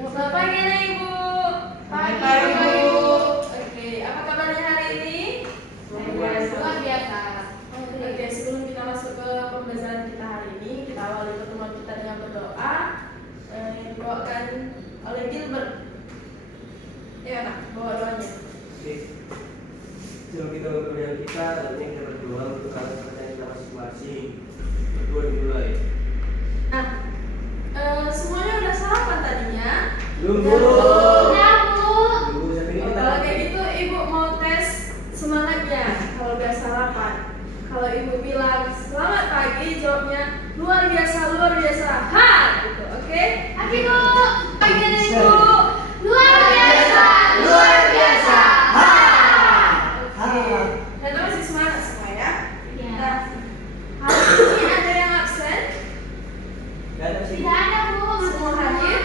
Selamat pagi anak ibu. Pagi, Ibu. Oke, apa kabarnya hari ini? Luar biasa. Oke, sebelum kita masuk ke pembelajaran kita hari ini, kita awali pertemuan kita dengan berdoa yang dibawakan oleh Gilbert. Ya, nak, bawa doanya. Oke. Sebelum kita berdoa kita, tentunya kita berdoa untuk kalian percaya kita masing-masing. Berdoa dimulai. Nah, semuanya udah sarapan tadinya? Belum. Ya, Bu. Dulu sampai ini kita. Kalau kayak gitu, ibu mau tes semangatnya. Kalau udah sarapan, kalau ibu bilang selamat pagi, jawabnya luar biasa, ha, gitu. Oke? Pagi, Bu. Pagi anak ibu. Luar biasa. Ha. Oke. Ternyata masih semangat semua ya. Iya. Nah, hari ini ada yang absen? Gak ada sih. Tidak ada, Bu. Semua hadir?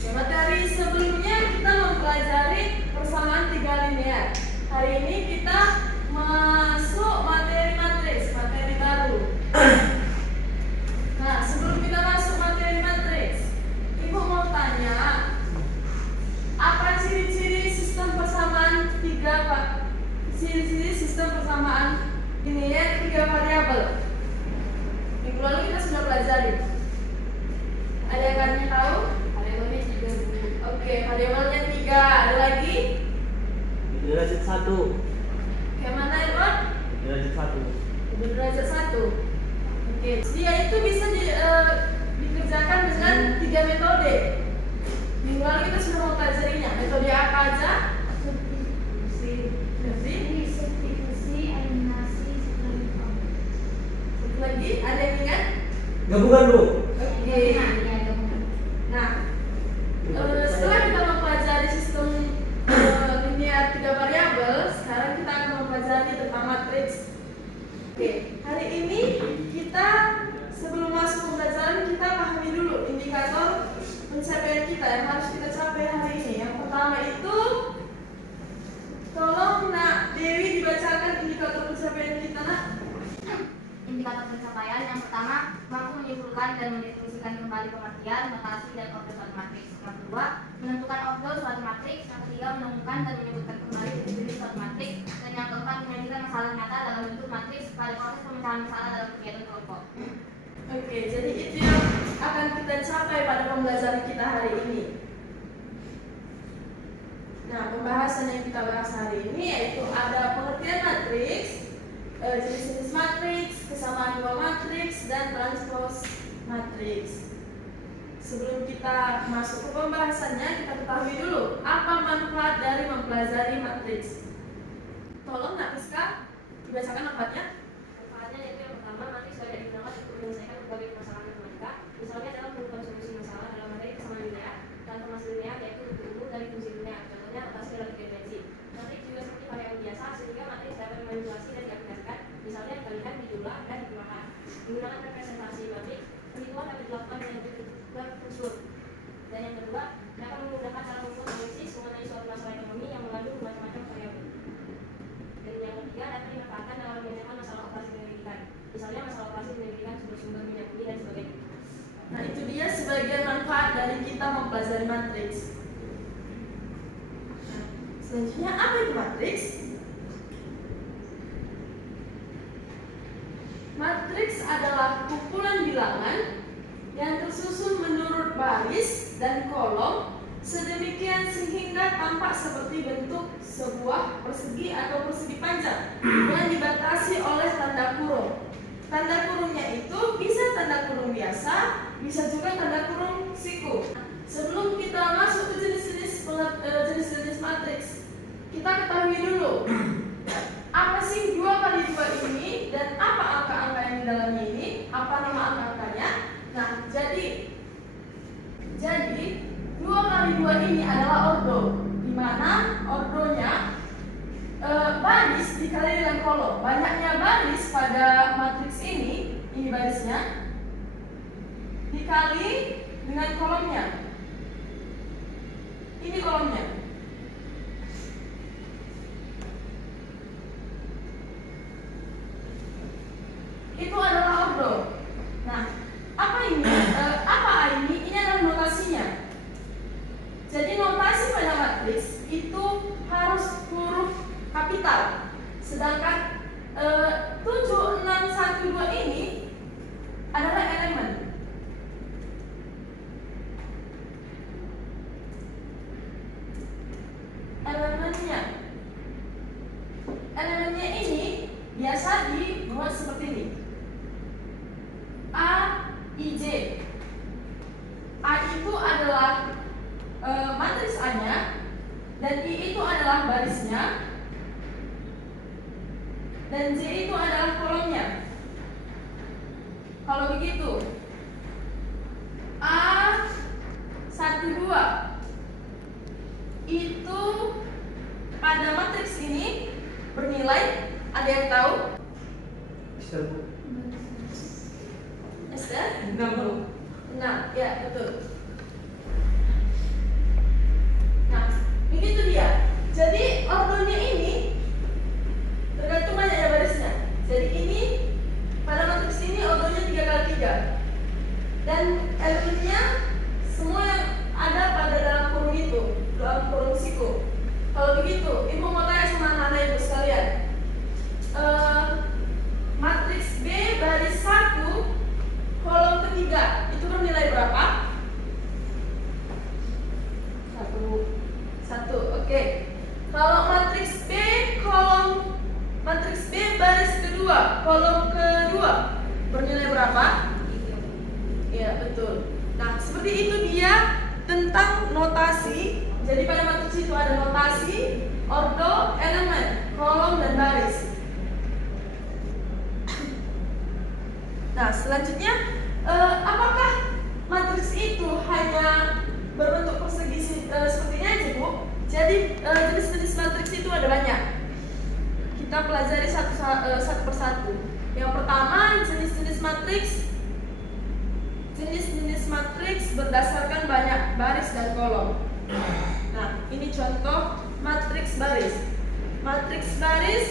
Ya, materi sebelumnya kita mempelajari persamaan tiga linear. Hari ini kita masuk materi matriks, materi baru. Nah, sebelum kita masuk materi matriks, ibu mau tanya, apa ciri-ciri sistem persamaan tiga pak? Ciri-ciri sistem persamaan linear tiga variabel. Minggu lalu kita sudah pelajari. Ada yang kalian tahu? Variabelnya 3, Bu. Oke, variabelnya 3. Ada lagi? Derajat 1. Kayak mana, Irwan? Derajat 1. Derajat 1. Oke, dia itu bisa dikerjakan dengan 3 metode. Minggu lalu kita sudah mempelajarinya. Metode apa aja? Substitusi. Substitusi, eliminasi, subtraksi. Satu lagi, ada yang ingat? Gabungan, Bu. Oke. Iya, gabungan. Nah, setelah kita mempelajari sistem linear 3 variabel, sekarang kita akan mempelajari tentang matriks. Oke, hari ini kita sebelum masuk pembelajaran kita pahami dulu indikator pencapaian kita yang harus kita capai hari ini. Yang pertama itu, tolong Nak Dewi dibacakan indikator pencapaian kita, Nak. Indikator pencapaian yang pertama, mampu menyimpulkan dan mendefinisikan kembali pengertian, notasi, dan objek suatu matriks. Yang kedua, menentukan objek suatu matriks. Yang ketiga, menemukan dan menyebutkan kembali definisi suatu matriks. Dan yang keempat, menyajikan masalah nyata dalam bentuk matriks pada proses pemecahan masalah dalam kegiatan kelompok. Oke, jadi itu yang akan kita capai pada pembelajaran kita hari ini. Nah, pembahasan yang kita bahas hari ini yaitu ada pengertian matriks, jenis-jenis matriks, kesamaan dua matriks, dan transpose matriks. Sebelum kita masuk ke pembahasannya, kita ketahui dulu apa manfaat dari mempelajari matriks. Tolong Nak Rizka dibacakan manfaatnya. Manfaatnya yaitu yang pertama, matriks banyak digunakan untuk menyelesaikan berbagai permasalahan matematika, misalnya dalam menemukan solusi masalah dalam materi kesamaan linear, transformasi linear yaitu bentuk umum dari fungsi linear, contohnya rotasi dalam tiga dimensi. Matriks juga seperti variabel biasa, sehingga matriks dapat dimanipulasi dan diaplikasikan, misalnya dikalikan, dijumlah, dan dikurangan. Menggunakan representasi matriks, perhitungan dapat dilakukan dengan bentuk unsur. Dan yang kedua, dapat memudahkan cara membuat analisis mengenai suatu masalah ekonomi yang mengandung macam-macam variabel. Dan yang ketiga, dapat dimanfaatkan dalam menyelesaikan masalah operasi penyelidikan, misalnya masalah operasi penyelidikan sumber-sumber minyak bumi dan sebagainya. Nah, itu dia sebagian manfaat dari kita mempelajari matriks. Nah, selanjutnya apa itu matriks? Matriks adalah kumpulan bilangan yang tersusun menurut baris dan kolom sedemikian sehingga tampak seperti bentuk sebuah persegi atau persegi panjang yang dibatasi oleh tanda kurung. Tanda kurungnya itu bisa tanda kurung biasa, bisa juga tanda kurung siku. Sebelum kita masuk ke jenis-jenis matriks, kita ketahui dulu apa sih 2 kali 2 ini dan apa angka-angka yang di dalamnya ini, apa nama angka-angkanya. Nah, jadi 2 kali 2 ini adalah ordo, di mana ordonya baris dikali dengan kolom. Banyaknya baris pada matriks ini barisnya, dikali dengan kolomnya. Ini kolomnya. Itu adalah ordo. Nah, apa ini? Apa ini? Ini adalah notasinya. kapital. Sedangkan 7, 6, 1, 2 ini adalah elemen. Elemennya ini biasa dibuat seperti ini. A, I, J. A itu adalah matriks A-nya, dan I itu adalah barisnya, dan J itu adalah kolomnya. Kalau begitu, A 1, 2 itu pada matriks ini bernilai, ada yang tahu? Bisa, Bu. Esther? 6. 6, ya betul. Nah, begitu dia. Jadi ordonya ini tergantung banyaknya barisnya. Jadi ini pada matriks ini ordonya 3x3, dan elemennya semua yang ada pada dalam kurung itu, dalam kurung siku. Kalau begitu, ibu mau tanya sama anak-anak ibu sekalian, matriks B baris 1 kolom ketiga itu bernilai berapa? 1. Oke. Kalau matriks B baris kedua kolom kedua bernilai berapa? 3. Iya, betul. Nah, seperti itu dia tentang notasi. Jadi pada matriks itu ada notasi, ordo, elemen, kolom, dan baris. Nah, selanjutnya, apakah matriks itu hanya berbentuk persegi seperti ini aja, Bu? Jadi jenis-jenis matriks itu ada banyak. Kita pelajari satu persatu. Yang pertama, jenis-jenis matriks berdasarkan banyak baris dan kolom. Nah, ini contoh matriks baris. Matriks baris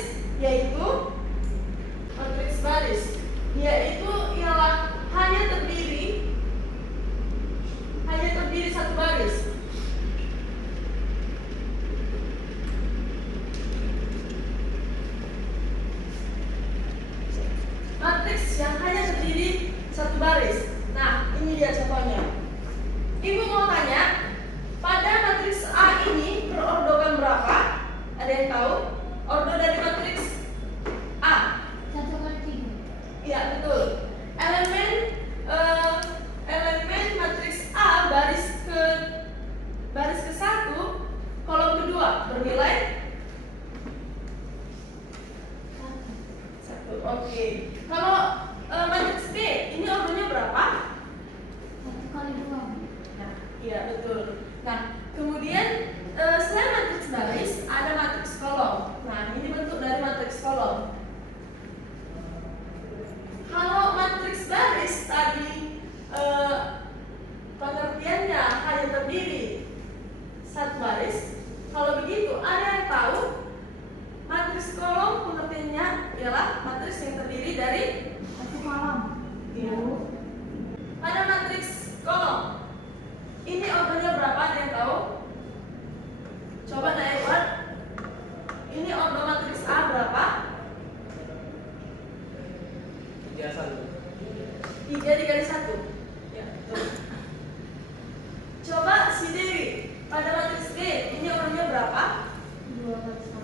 yaitu ialah hanya terdiri satu baris. Matriks yang hanya terdiri satu baris. Nah, ini dia contohnya. Ibu mau tanya, pada matriks A ini berordokan berapa? Ada yang tahu? Ordo dari matriks A? 1/3. Iya, betul. Elemen matriks A baris ke 1 kolom kedua bernilai 1. Oke. Kalau matriks B ini ordonya berapa? 1/2. Nah, iya betul. Nah, kemudian selain matriks baris ada matriks kolom. Nah, ini bentuk dari matriks kolom. Kalau matriks baris tadi pengertiannya hanya terdiri satu baris. Kalau begitu, ada yang tahu matriks kolom pengertiannya ialah matriks yang terdiri dari 1 kolom. Iya. Pada matriks kolom ini ordonya berapa? Ada yang tahu? Coba Nak Edward. Ini ordo matriks A berapa? 3 dikali 1. Ya, betul. Coba si Dewi, pada matriks B ini ordonya berapa? 2/1.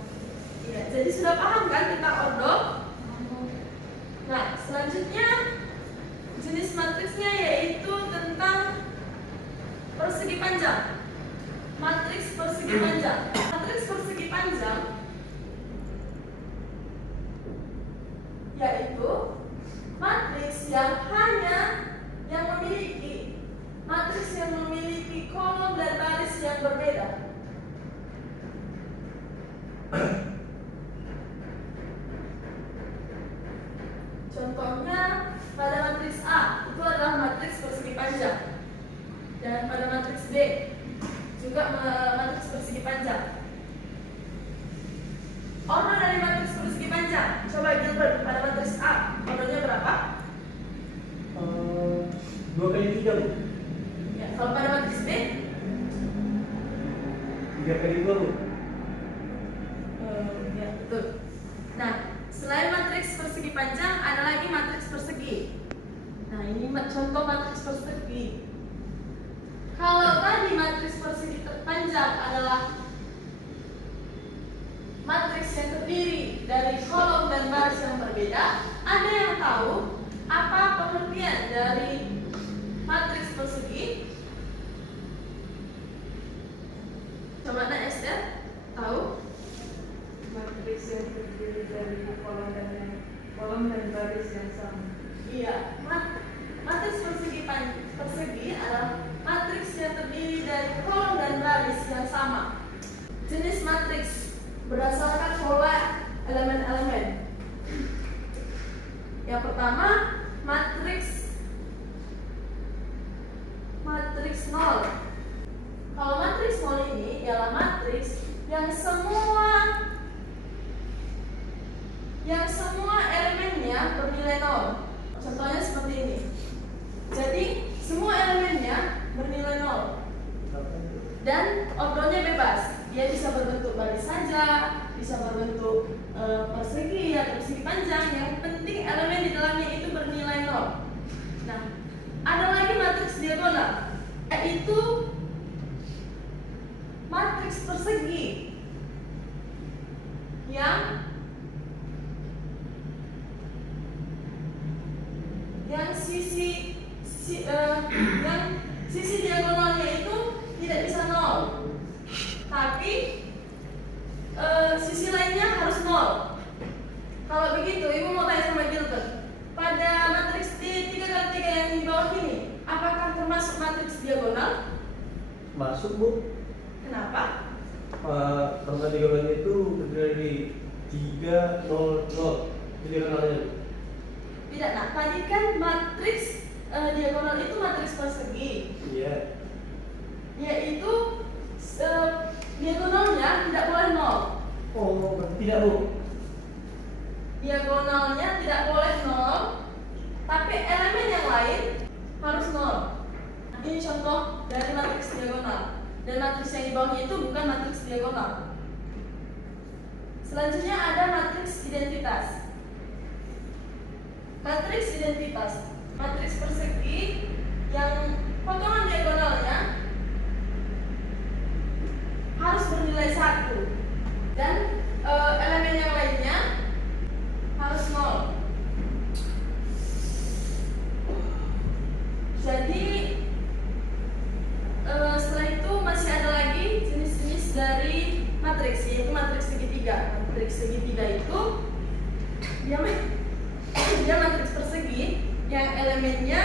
Iya, jadi sudah paham kan tentang ordo? Nah, selanjutnya jenis matriksnya yaitu tentang persegi panjang. Matriks persegi panjang. Matriks persegi panjang yaitu matriks yang memiliki kolom dan baris yang berbeda. Contohnya pada matriks A itu adalah matriks persegi panjang, dan pada matriks B juga matriks persegi panjang. Ordo dari matriks persegi panjang, coba Gilbert, pada matriks A ordonya berapa? 2x3, Bu. Ya, kalau pada matriks B 3x2, Bu. ya betul. berdasarkan pola elemen-elemen. Yang pertama, matriks nol. Kalau matriks nol ini ialah matriks yang semua elemennya bernilai nol. Contohnya seperti ini. Jadi semua elemennya bernilai nol dan obronya bebas. Dia bisa berbentuk baris saja, bisa berbentuk persegi atau persegi panjang. Yang penting elemen di dalamnya itu bernilai nol. Nah, ada lagi matriks diagonal, yaitu matriks persegi yang sisi diagonalnya itu tidak bisa nol, tapi sisi lainnya harus nol. Kalau begitu, ibu mau tanya sama Gilbert, pada matriks di 3x3 yang di bawah ini, apakah termasuk matriks diagonal? Masuk, Bu. Kenapa? Tanggal 13 itu terdiri dari 3, 0, 0. Jadi diagonalnya. Tidak, nah tadi kan matriks diagonal itu matriks persegi. Iya. Yaitu diagonalnya tidak boleh nol. Oh, berarti tidak, Bu. Diagonalnya tidak boleh nol, tapi elemen yang lain harus nol. Ini contoh dari matriks diagonal. Dan matriks yang di bawahnya itu bukan matriks diagonal. Selanjutnya ada matriks identitas. Matriks identitas, matriks persegi yang potongan diagonalnya harus bernilai 1 dan elemen yang lainnya harus nol. Jadi setelah itu masih ada lagi jenis-jenis dari matriks, yaitu matriks segitiga. Matriks segitiga itu dia matriks persegi yang elemennya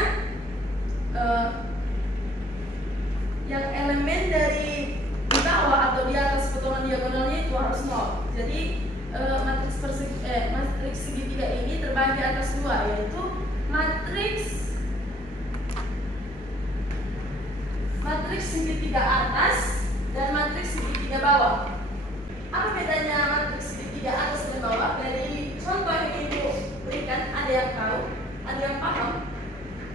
yang elemen dari di bawah atau di atas potongan diagonalnya itu harus nol. Jadi matriks segitiga ini terbagi atas dua, yaitu matriks segitiga atas dan matriks segitiga bawah. Apa bedanya matriks segitiga atas dan bawah? Dari contoh yang ibu berikan, ada yang tahu, ada yang paham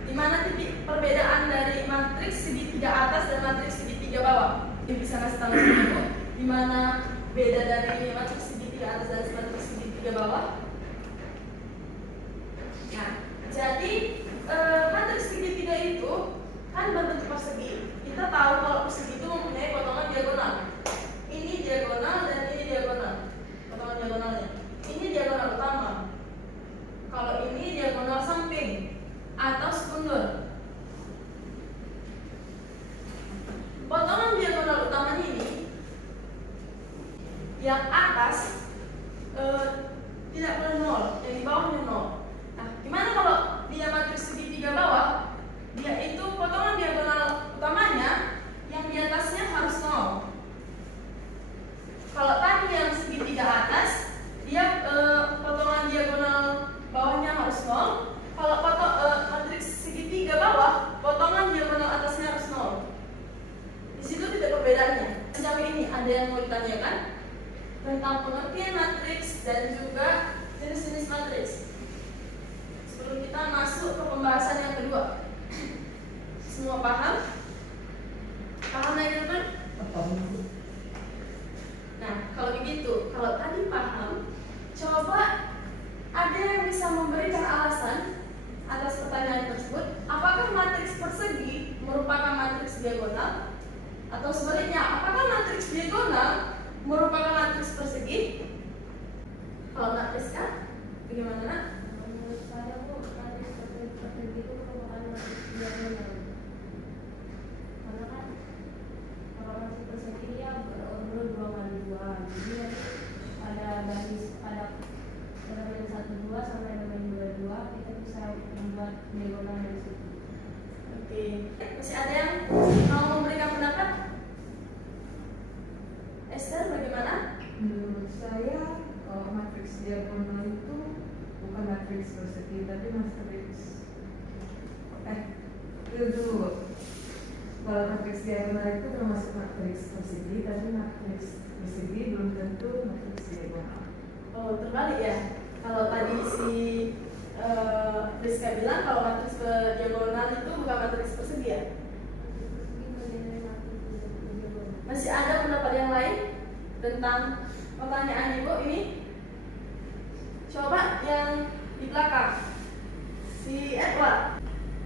di mana titik perbedaan dari matriks segitiga atas dan matriks segitiga bawah? Ibu bisa kasih tahu ibu di mana beda dari matriks segitiga atas dan matriks segitiga bawah? Nah, jadi matriks segitiga itu kan berbentuk persegi. Kita tahu kalau persegi itu mempunyai potongan diagonal. Ini diagonal dan ini diagonal. Potongan diagonalnya. Ini diagonal utama. Kalau ini diagonal samping atau sekunder. Potongan diagonal utamanya ini yang atas tidak boleh nol, yang di bawahnya nol. Nah, gimana kalau dia matriks segitiga bawah? Dia itu potongan diagonal utamanya yang di atasnya harus nol. Kalau tadi yang segitiga atas, dia potongan diagonal bawahnya harus nol. Kalau matriks segitiga bawah, potongan diagonal atasnya harus nol. Di situ tidak perbedaannya. Sejauh ini ada yang mau ditanyakan tentang pengertian matriks dan juga jenis-jenis matriks sebelum kita masuk ke pembahasan yang kedua. Semua paham? Paham ya, Gilbert? Nah, kalau begitu, kalau tadi paham, coba ada yang bisa memberikan alasan atas pertanyaan tersebut. Apakah matriks persegi merupakan matriks diagonal? Atau sebaliknya, apakah matriks diagonal merupakan matriks persegi? Kalau nak Rizka, bagaimana nak? Menurut saya, Bu, matriks persegi itu merupakan matriks diagonal. Karena kan kalau matriks persegi dia berurut 2x2. Jadi nanti pada baris pada elemen 1, 2 sampai elemen 2, 2 kita bisa membuat diagonal dari situ. Oke, masih ada yang mau memberikan pendapat? Esther, bagaimana? Menurut diagonal itu termasuk matriks persegi, tapi matriks persegi belum tentu matriks diagonal. Oh, terbalik ya. Kalau tadi si Rizka bilang kalau matriks diagonal itu bukan matriks persegi ya. Masih ada pendapat yang lain tentang pertanyaan Ibu ini? Coba yang di belakang, si Edward,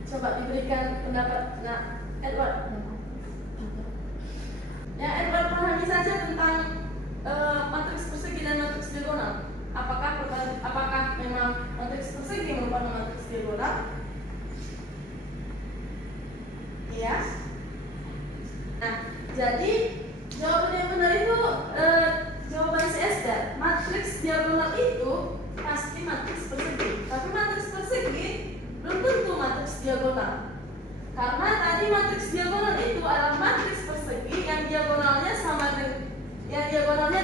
coba diberikan pendapat. Nah, Edward, ya Edward pahami saja tentang matriks persegi dan matriks diagonal. Apakah memang matriks persegi merupakan matriks diagonal? Iya. Nah, jadi jawaban yang benar itu jawaban si Esther. Matriks diagonal itu pasti matriks persegi, tapi matriks persegi belum tentu matriks diagonal. Karena tadi matriks diagonal itu adalah matriks persegi yang diagonalnya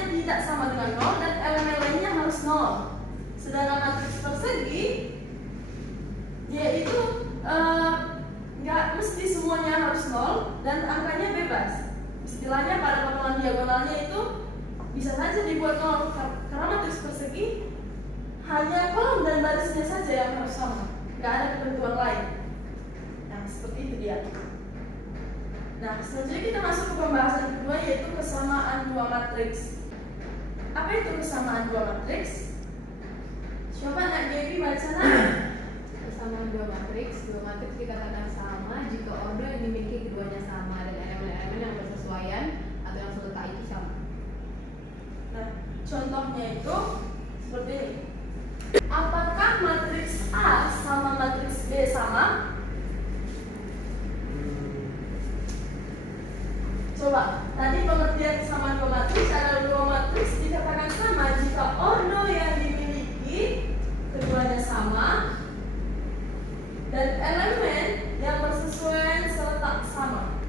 tidak sama dengan 0 dan elemen lainnya harus 0. Sedangkan matriks persegi dia itu nggak mesti semuanya harus 0 dan angkanya bebas. Istilahnya pada potongan diagonalnya itu bisa saja dibuat 0 karena matriks persegi hanya kolom dan barisnya saja yang harus sama, nggak ada ketentuan lain. Nah, seperti itu dia. Nah, selanjutnya kita masuk ke pembahasan kedua, yaitu kesamaan dua matriks. Apa itu kesamaan dua matriks? Coba Nak Gaby baca nak. Kesamaan dua matriks dikatakan sama jika ordo yang dimiliki keduanya sama dan elemen-elemen yang bersesuaian atau yang seletak itu sama. Nah, contohnya itu seperti ini. Apakah matriks A sama matriks B sama? Coba, tadi pengertian kesamaan dua matriks adalah dua matriks dikatakan sama jika ordo yang dimiliki keduanya sama dan elemen yang bersesuaian serta sama.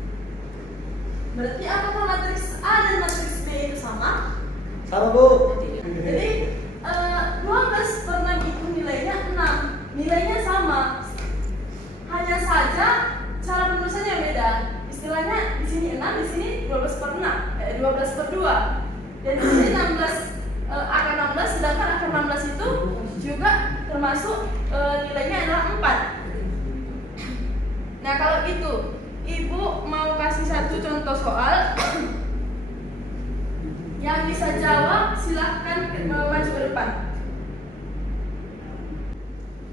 Berarti apakah matriks A dan matriks B itu sama? Sama Bu. Jadi 12 per 6 itu nilainya 6. Nilainya sama. Hanya saja cara penulisannya beda. Istilahnya di sini 6, di sini 12 per 6, 12 per 2. Dan di sini 16 angka 16, sedangkan angka 16 itu juga termasuk nilainya adalah 4. Nah, kalau gitu Ibu mau kasih satu contoh soal. Yang bisa jawab silahkan maju ke depan.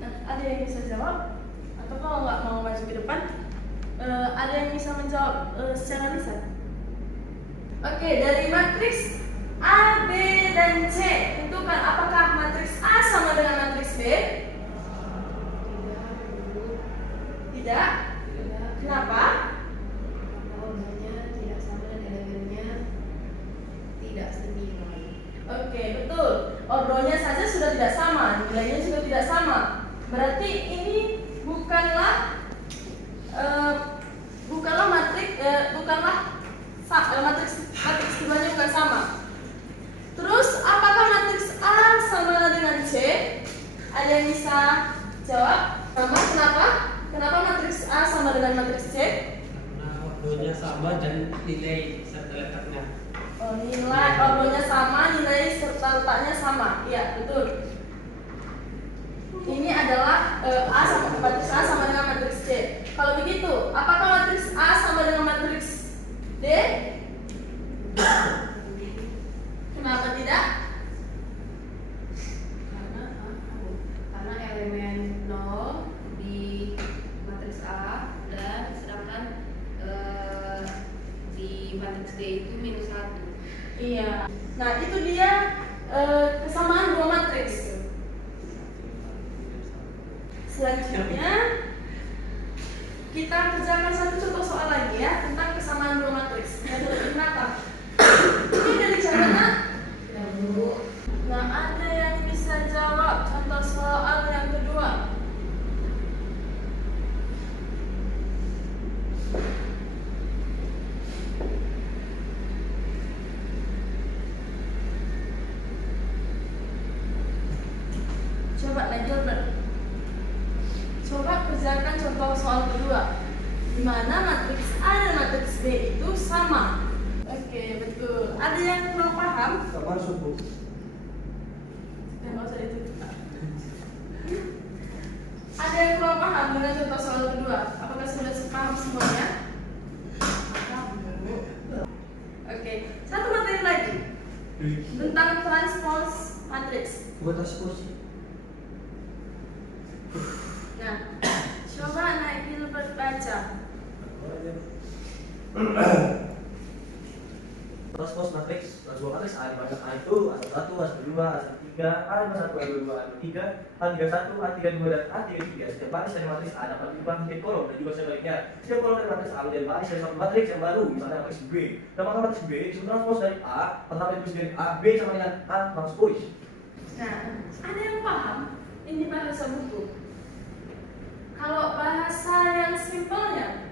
Nah, ada yang bisa jawab? Atau kalau nggak mau maju ke depan, ada yang bisa menjawab secara lisan? Oke, dari matriks A, B, dan C, tentukan apakah matriks A sama dengan matriks B? Tidak. Kenapa? Ordonya tidak sama dan elemennya tidak senilai. Oke, betul. Ordonya saja sudah tidak sama, nilainya juga tidak sama. Berarti ini bukanlah matriks keduanya bukan sama. Terus apakah matriks A sama dengan C? Ada yang bisa jawab? Sama, kenapa? Kenapa matriks A sama dengan matriks C? Karena ordonya sama dan nilai serta letaknya. Nilai ordonya sama, nilai serta letaknya sama. Iya, betul. Ini adalah matriks A sama dengan matriks C. Kalau begitu, apakah matriks A sama dengan matriks D? Kenapa tidak? Karena elemen 0 di matriks A dan sedangkan di matriks D itu -1. Iya. Nah, itu dia kesamaan dua matriks. Selanjutnya kita kerjakan satu contoh soal lagi ya tentang kesamaan dua matriks yang lebih matang. Ini dari catatan. Nah, ada yang bisa jawab contoh soal yang kedua? Coba lanjut. Coba kerjakan contoh soal kedua. mana matriks A dan matriks B itu sama. Oke, betul. Ada yang kurang paham? Sama suku. Nggak usah itu. Ada yang kurang paham dengan contoh soal kedua? Apakah sudah paham semuanya? Oke, satu materi lagi tentang transpose matriks. Buat transpose. Nah, coba naik Gilbert baca. Transpose matriks, sebuah matriks A dimana A itu A1, A2, A3, A51, A22, A23, A31, A32 dan A33. Setiap baris dari matriks A dapat diubah menjadi kolom dan juga sebaliknya. Setiap kolom dari matriks A menjadi baris dari suatu matriks yang baru, misalnya matriks B. Dan maka matriks B disebut transpose dari A, pertama ditulis dari A, B sama dengan A transpose. Nah, ada yang paham? Ini bahasa buku. Kalau bahasa yang simpelnya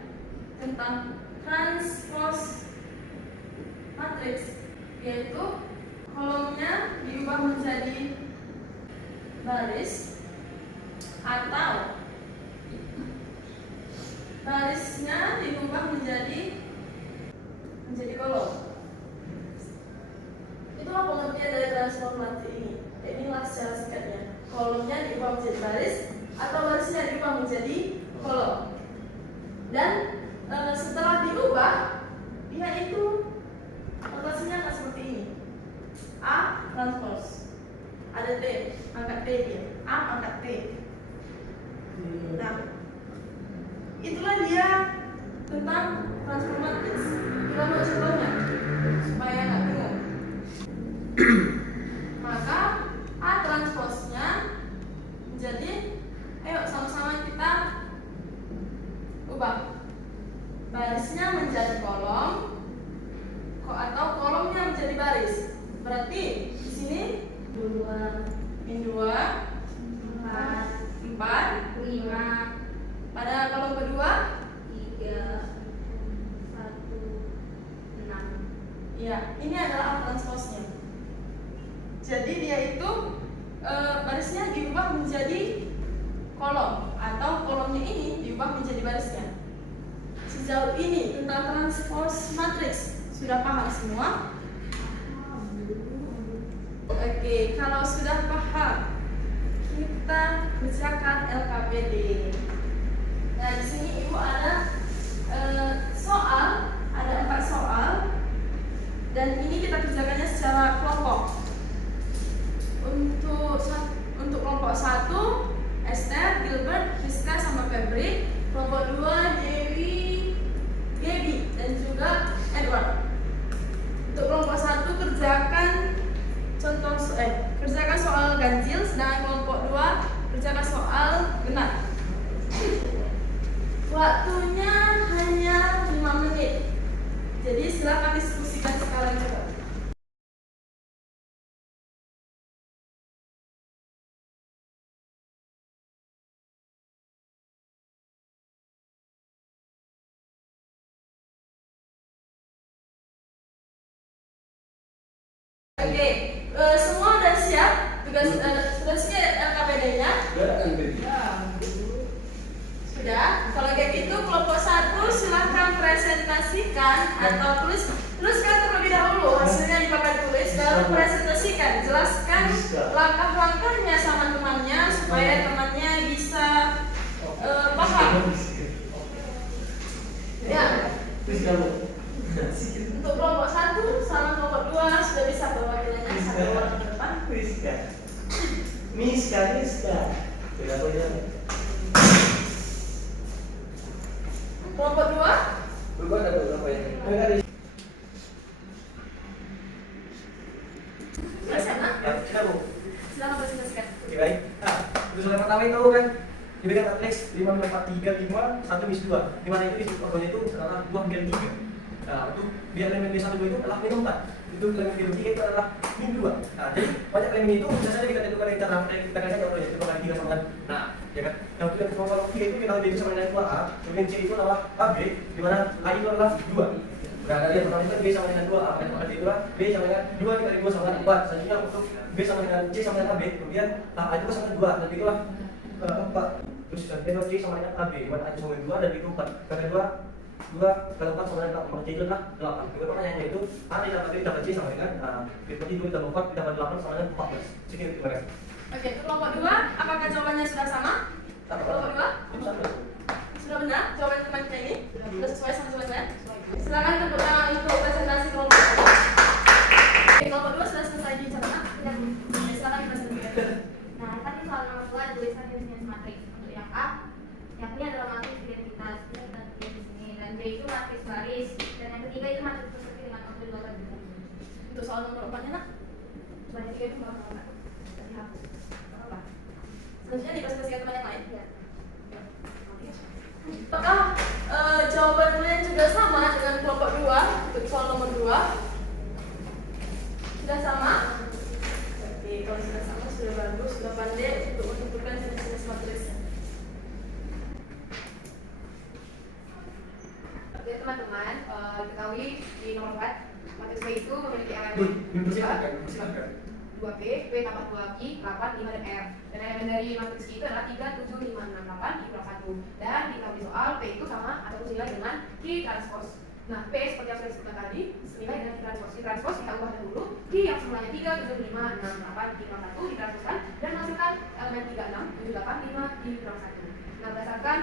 tentang transpose matriks, yaitu kolomnya diubah menjadi baris atau barisnya diubah menjadi kolom. Itulah pengertian dari transpose matriks ini. Inilah secara singkatnya. Kolomnya diubah menjadi baris atau barisnya diubah menjadi kolom. Dan setelah diubah, dia itu notasinya akan seperti ini. A transpose. Ada T, angkat T dia. A angkat T. Nah, itulah dia tentang transpose matriks. Kita buat contohnya supaya nggak bingung. Maka A transpose-nya menjadi, ayo sama-sama kita ubah. Barisnya menjadi kolom, atau kolomnya menjadi baris. Berarti di sini 2, 4, 5. Pada kolom kedua 3, 1, 6. ya, ini adalah A transpose-nya. Jadi dia itu barisnya diubah menjadi kolom atau kolomnya ini diubah menjadi barisnya. Sejauh ini tentang transpose matriks sudah paham semua? Oke, kalau sudah paham, kita kerjakan LKPD. Nah, di sini Ibu ada soal, ada 4 soal, dan ini kita kerjakannya secara kelompok. Untuk kelompok 1, Esther, Gilbert, Rizka, sama Febri. Kelompok 2, Dewi, Gaby, dan juga Edward. Untuk kelompok 1 kerjakan soal ganjil, sedangkan kelompok 2 kerjakan soal genap. Waktunya hanya 5 menit. Jadi silakan diskusikan sekarang juga. Oke, semua udah siap? Sudah siap LKPD-nya? Sudah. Kalau kayak gitu kelompok 1 silahkan presentasikan atau tuliskan terlebih dahulu hasilnya di papan tulis, baru presentasikan. Jelaskan langkah-langkahnya sama temannya supaya temannya bisa paham. Ya. Untuk kelompok 1 sama kelompok 2 sudah bisa perwakilannya satu orang ke depan. Miska. Kelompok 2 Berubah ada berapa ya? sudah siap, nak? Ya, kita Bu. Silakan presentasikan. Oke, baik. Nah, untuk soal pertama itu kan diberikan matriks 5, 4, 3, 5, 1, mis 2. Di mana itu ordonya itu adalah 2 menjadi 3. Nah, itu biar elemen B1, 2 itu adalah min 4. Itu elemen B3 itu adalah min 2. Nah, jadi banyak elemen itu bisa saja kita tentukan yang cara kita kasih saja ordonya. Itu kali 3 sama dengan. Nah, ya kan. Yang kita kalau 3 itu kita lebih sama dengan 2A, kemudian C itu adalah AB, di mana A itu adalah 2. Nah, dari yang pertama itu B sama dengan 2A, yang kedua itulah B sama dengan 2 dikali 2 sama dengan 4. Selanjutnya untuk B sama dengan C sama dengan AB, kemudian A itu sama dengan 2, dan itulah 4 Terus kedua C sama dengan AB, dimana A sama dengan 2 dan B itu 4. Kali 2 kali 4 sama dengan 4, C itu adalah 8. Kedua pertanyaannya itu, A ditambah B ditambah C sama dengan berarti 2 ditambah 4 ditambah 8 sama dengan 14. Sekian itu mereka. Oke, untuk kelompok 2, apakah jawabannya sudah sama? Kelompok 2? Itu sama. Sudah benar jawaban teman kita ini? Sudah sesuai sama jawabannya? Silakan tepuk tangan untuk presentasi kelompok 2. Oke, kelompok 2 sudah selesai dicatat. Oke, silakan dipresentasikan. Nah, tadi soal nomor 2 ada tulisan jenis matriks. Untuk yang A, yang ini adalah matriks identitas. Ini kita tulis di sini. Dan B itu matriks baris. Dan yang ketiga itu matriks persegi dengan objek dua terbuka. Untuk soal nomor 4-nya, Nak? Banyak juga itu nggak apa-apa. Tadi hapus. Nggak apa-apa. Selanjutnya dipresentasikan teman yang lain. Iya. Apakah jawaban kalian juga sama dengan kelompok 2 untuk soal nomor 2? Sudah sama? Oke, kalau sudah sama sudah bagus, sudah pandai untuk menentukan jenis-jenis matriksnya. Oke teman-teman, diketahui di nomor 4 matriks B itu memiliki Belum elemen silakan. 2P, P tambah 2Q, 8, 5, dan R. Dan elemen dari matriks Q itu adalah 3, 7, 5, 6, 8, I kurang 1. Dan diketahui soal P itu sama atau senilai dengan Q transpose. Nah, P seperti yang sudah disebutkan tadi, senilai dengan Q transpose. Q transpose kita ubah dahulu, Q yang semuanya 3, 7, 5, 6, 8, I kurang 1 ditransposkan dan menghasilkan elemen 3, 6, 7, 8, 5, I kurang 1. Nah, berdasarkan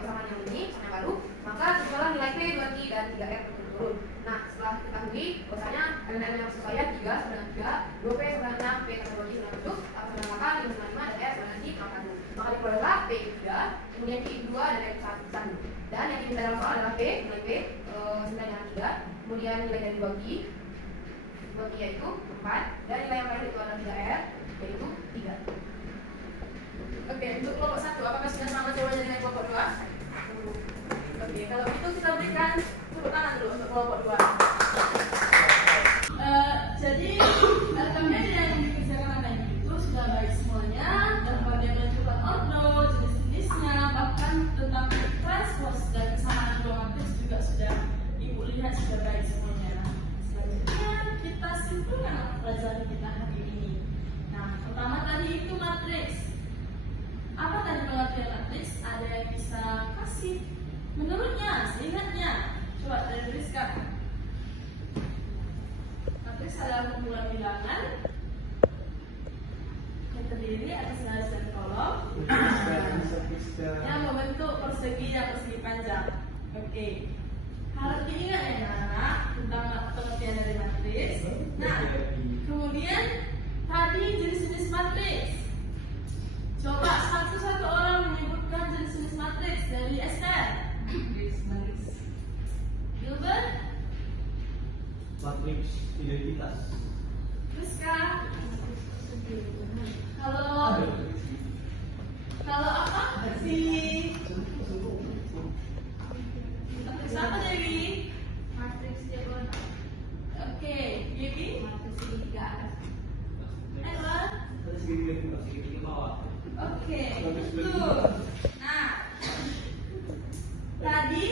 persamaan yang ini, yang baru, maka setelah nilai P, 2Q, dan 3R turun. Nah, setelah diketahui bahwasanya elemen-elemen yang bersesuaian 3 sama dengan 3, 2P sama dengan 6, P tambah 2Q sama dengan 7, A sama dengan 8, I sama dengan 5, dan R sama dengan I kurang 1. Maka diperolehlah P 3, kemudian Q 2, dan R 1. Dan yang diminta dalam soal adalah P, nilai P senilai dengan 3, kemudian nilai dari 2Q yaitu 4, dan nilai yang terakhir itu adalah 3R, yaitu 3. Oke, untuk kelompok 1, apakah sudah sama jawabannya dengan kelompok 2? Oke, kalau gitu kita berikan tepuk tangan dulu untuk kelompok 2. Jadi, rekamnya yang dikerjakan anak itu sudah baik semuanya, dan pada menentukan ordo, jenis-jenisnya, bahkan tentang transpose dan kesamaan dua matriks juga sudah Ibu lihat sudah baik semuanya. Selanjutnya kita simpulkan pelajaran kita hari ini. Nah, pertama tadi itu matriks. Apa tadi pengertian matriks? Ada yang bisa kasih menurutnya, seingatnya. Coba dari tuliskan. Matriks adalah kumpulan bilangan yang terdiri atas garis dan kolom yang membentuk persegi dan persegi panjang. Oke. Harus diingat ya anak tentang pengertian dari matriks. Nah, kemudian tadi jenis-jenis matriks. Coba satu-satu orang menyebutkan jenis-jenis matriks dari SR. Gilbert, Matriks identitas. Rizka. Kalau apa? Matriks apa Dewi? Matriks diagonal. Oke, Dewi. Matriks segitiga atas. Edward. Segitiga bawah. Oke, betul. Nah, tadi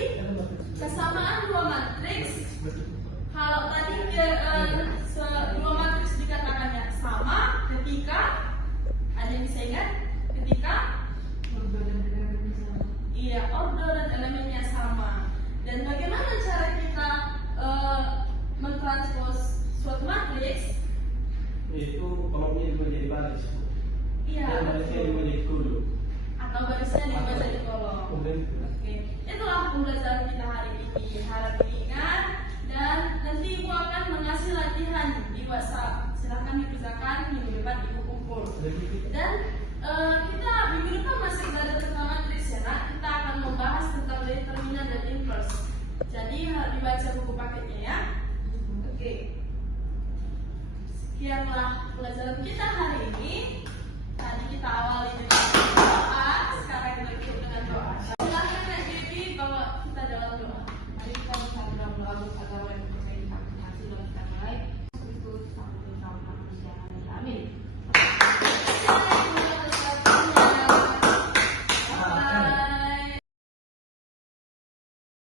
kesamaan dua matriks. Kalau tadi dua matriks dikatakannya sama ketika ada yang bisa ingat? Ketika iya, ordo dan elemennya sama. Dan bagaimana cara kita mentranspose suatu matriks? Itu kolomnya menjadi baris. Iya, Dan barisnya betul. menjadi kolom. Atau barisnya diubah jadi kolom. Kemudian Oke, itulah pembelajaran kita hari ini. Harap diingat dan nanti Ibu akan mengasih latihan di WhatsApp. Silahkan dikerjakan minggu depan Ibu kumpul. Dan kita minggu depan masih belajar tentang matriks ya, nak. Kita akan membahas tentang determinan dan inverse. Jadi harus dibaca buku paketnya ya. Oke. Sekianlah pelajaran kita hari ini.